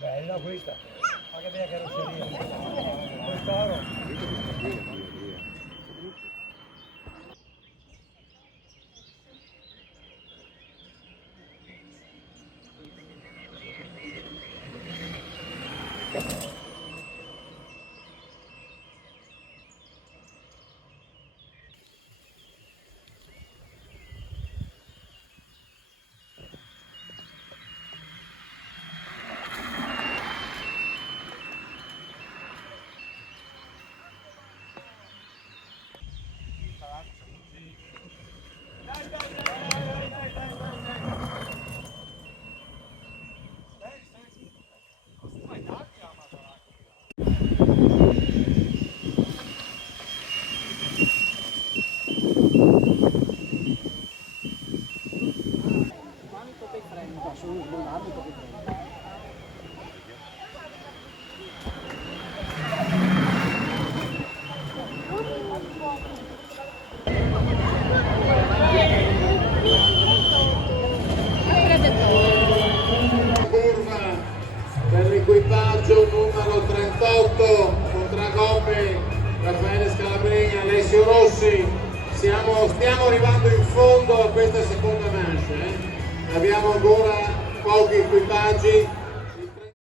Bella questa, ma che bella carrozzeria. Col toro. Curva per l'equipaggio numero 38 Contragoppe, Raffaele Scalabrini, Alessio Rossi. Stiamo arrivando in fondo a questa seconda manche. Abbiamo ancora pochi equipaggi